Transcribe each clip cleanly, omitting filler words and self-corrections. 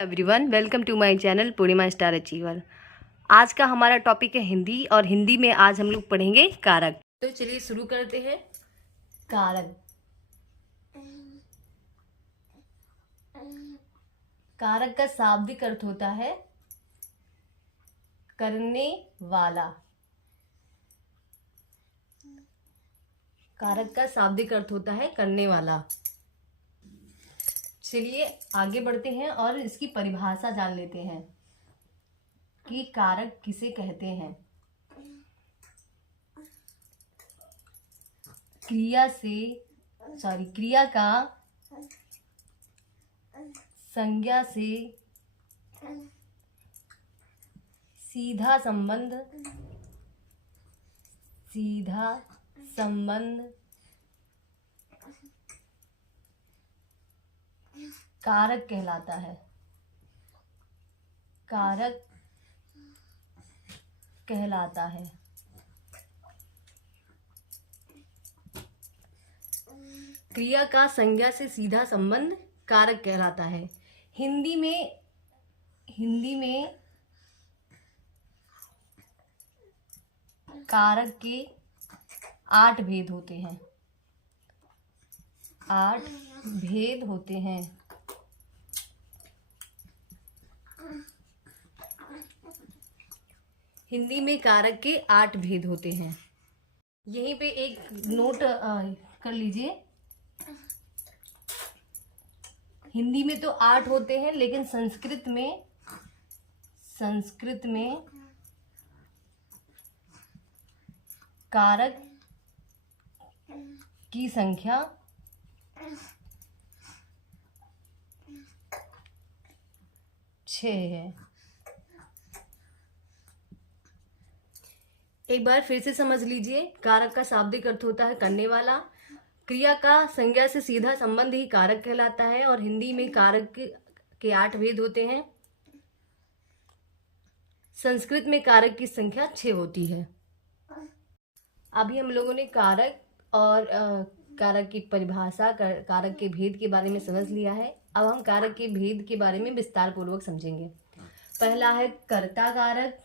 Everyone, welcome to my channel Purnima star achiever. आज का हमारा टॉपिक है हिंदी, और हिंदी में आज हम लोग पढ़ेंगे कारक। तो चलिए शुरू करते हैं। कारक। कारक का शाब्दिक अर्थ होता है करने वाला। कारक का शाब्दिक अर्थ होता है करने वाला। चलिए आगे बढ़ते हैं और इसकी परिभाषा जान लेते हैं कि कारक किसे कहते हैं। क्रिया का संज्ञा से सीधा संबंध कारक कहलाता है। कारक कहलाता है। क्रिया का संज्ञा से सीधा संबंध कारक कहलाता है। हिंदी में कारक के 8 भेद होते हैं। 8 भेद होते हैं। हिंदी में कारक के 8 भेद होते हैं। यहीं पे एक नोट कर लीजिए। हिंदी में तो 8 होते हैं, लेकिन संस्कृत में कारक की संख्या 6 है। एक बार फिर से समझ लीजिए। कारक का शाब्दिक अर्थ होता है करने वाला। क्रिया का संज्ञा से सीधा संबंध ही कारक कहलाता है। और हिंदी में कारक के 8 भेद होते हैं। संस्कृत में कारक की संख्या 6 होती है। अभी हम लोगों ने कारक और कारक की परिभाषा, कारक के भेद के बारे में समझ लिया है। अब हम कारक के भेद के बारे में विस्तार पूर्वक समझेंगे। पहला है कर्ता कारक,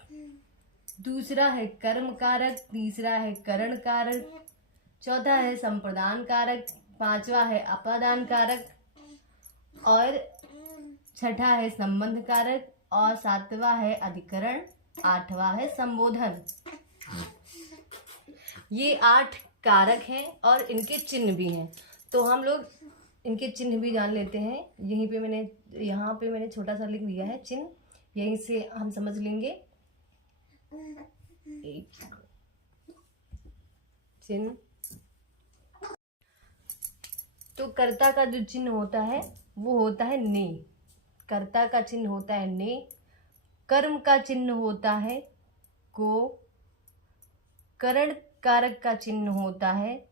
दूसरा है कर्म कारक, तीसरा है करण कारक, चौथा है संप्रदान कारक, पांचवा है अपादान कारक, और छठा है संबंध कारक, और सातवां है अधिकरण, आठवां है संबोधन। ये 8 कारक हैं और इनके चिन्ह भी हैं। तो हम लोग इनके चिन्ह भी जान लेते हैं। यहाँ पे मैंने छोटा सा लिख दिया है चिन्ह, यहीं से हम समझ लेंगे। चिन्ह। तो कर्ता का जो चिन्ह होता है वो होता है ने। कर्ता का चिन्ह होता है ने। कर्म का चिन्ह होता है को। करण कारक का चिन्ह होता है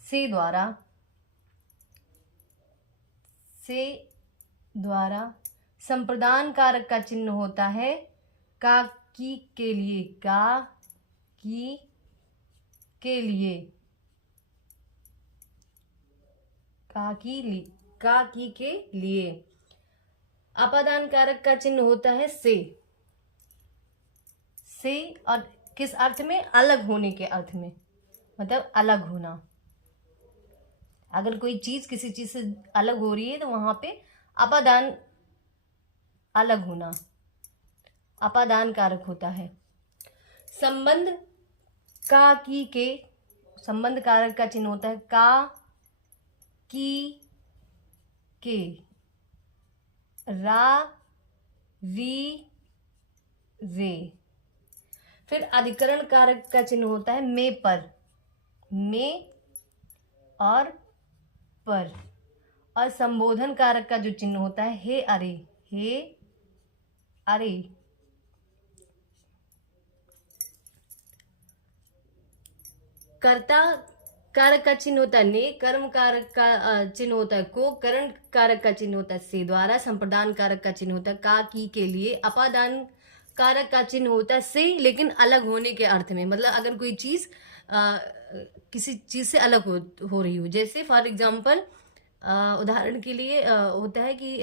से द्वारा। संप्रदान कारक का चिन्ह होता है का की के लिए। का की के लिए। अपादान कारक का चिन्ह होता है से, और किस अर्थ में? अलग होने के अर्थ में, मतलब अलग होना। अगर कोई चीज किसी चीज से अलग हो रही है तो वहां पे अपादान, अलग होना, अपादान कारक होता है। संबंध का की के, संबंध कारक का चिन्ह होता है का की के। रा री रे। फिर अधिकरण कारक का चिन्ह होता है में पर, में और पर। और संबोधन कारक का जो चिन्ह होता है हे अरे, कर्ता कारक का चिन्ह होता है ने। कर्म कारक का चिन्ह होता है को। करण कारक का चिन्ह होता है से द्वारा। संप्रदान कारक का चिन्ह होता है का की के लिए। अपादान कारक का चिन्ह होता है से, लेकिन अलग होने के अर्थ में। मतलब अगर कोई चीज किसी चीज से अलग हो रही हो, जैसे फॉर एग्जाम्पल उदाहरण के लिए होता है कि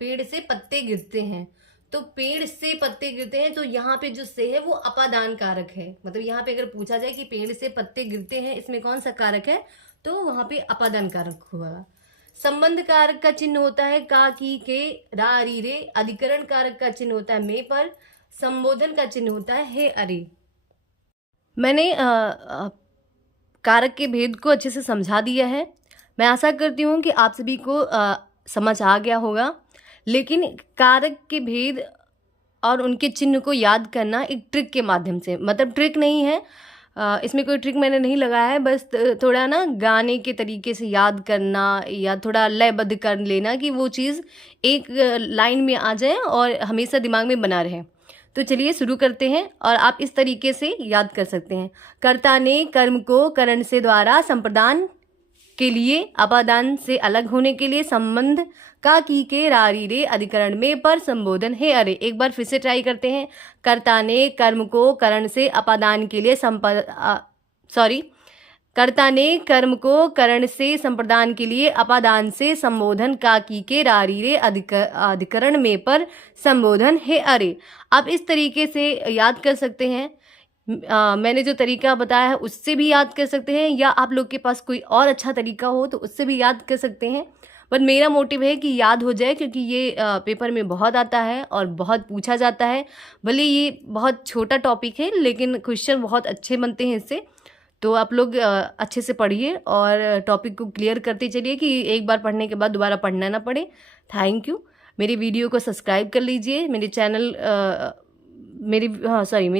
पेड़ से पत्ते गिरते हैं, तो पेड़ से पत्ते गिरते हैं, तो यहाँ पे जो से है वो अपादान कारक है। मतलब यहाँ पे अगर पूछा जाए कि पेड़ से पत्ते गिरते हैं, इसमें कौन सा कारक है, तो वहां पे अपादान कारक होगा। संबंध कारक का चिन्ह होता है का, की, के, रा, री, रे। अधिकरण कारक का चिन्ह होता है में पर। संबोधन का चिन्ह होता है हे, अरे। मैंने कारक के भेद को अच्छे से समझा दिया है। मैं आशा करती हूँ कि आप सभी को समझ आ गया होगा। लेकिन कारक के भेद और उनके चिन्ह को याद करना एक ट्रिक के माध्यम से, मतलब ट्रिक नहीं है, इसमें कोई ट्रिक मैंने नहीं लगाया है, बस थोड़ा ना गाने के तरीके से याद करना या थोड़ा लयबद्ध कर लेना कि वो चीज़ एक लाइन में आ जाए और हमेशा दिमाग में बना रहे। तो चलिए शुरू करते हैं, और आप इस तरीके से याद कर सकते हैं। कर्ता ने कर्म को करण से द्वारा संप्रदान के लिए अपादान से अलग होने के लिए संबंध का, की, के, रा, री, रे। अधिकरण में पर। संबोधन हे, अरे। एक बार फिर से ट्राई करते हैं। कर्ता ने कर्म को करण से अपादान के लिए कर्ता ने कर्म को करण से संप्रदान के लिए अपादान से संबोधन का, की, के, रा, री, रे। अधिकरण में पर। संबोधन हे, अरे। आप इस तरीके से याद कर सकते हैं। मैंने जो तरीका बताया है उससे भी याद कर सकते हैं, या आप लोग के पास कोई और अच्छा तरीका हो तो उससे भी याद कर सकते हैं। बट मेरा मोटिव है कि याद हो जाए, क्योंकि ये पेपर में बहुत आता है और बहुत पूछा जाता है। भले ये बहुत छोटा टॉपिक है, लेकिन क्वेश्चन बहुत अच्छे बनते हैं इससे। तो आप लोग अच्छे से पढ़िए और टॉपिक को क्लियर करते चलिए, कि एक बार पढ़ने के बाद दोबारा पढ़ना ना पड़े। Thank you. मेरी वीडियो को सब्सक्राइब कर लीजिए, मेरे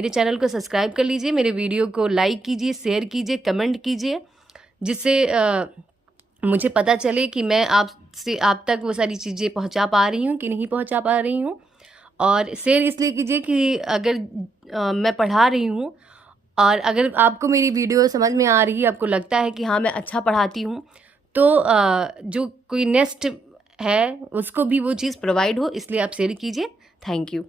चैनल को सब्सक्राइब कर लीजिए, मेरे वीडियो को लाइक कीजिए, शेयर कीजिए, कमेंट कीजिए, जिससे मुझे पता चले कि मैं आप तक वो सारी चीज़ें पहुंचा पा रही हूँ कि नहीं पहुंचा पा रही हूँ। और शेयर इसलिए कीजिए कि अगर मैं पढ़ा रही हूँ और अगर आपको मेरी वीडियो समझ में आ रही है, आपको लगता है कि हाँ मैं अच्छा पढ़ाती हूँ, तो जो कोई नेक्स्ट है उसको भी वो चीज़ प्रोवाइड हो, इसलिए आप शेयर कीजिए। Thank you.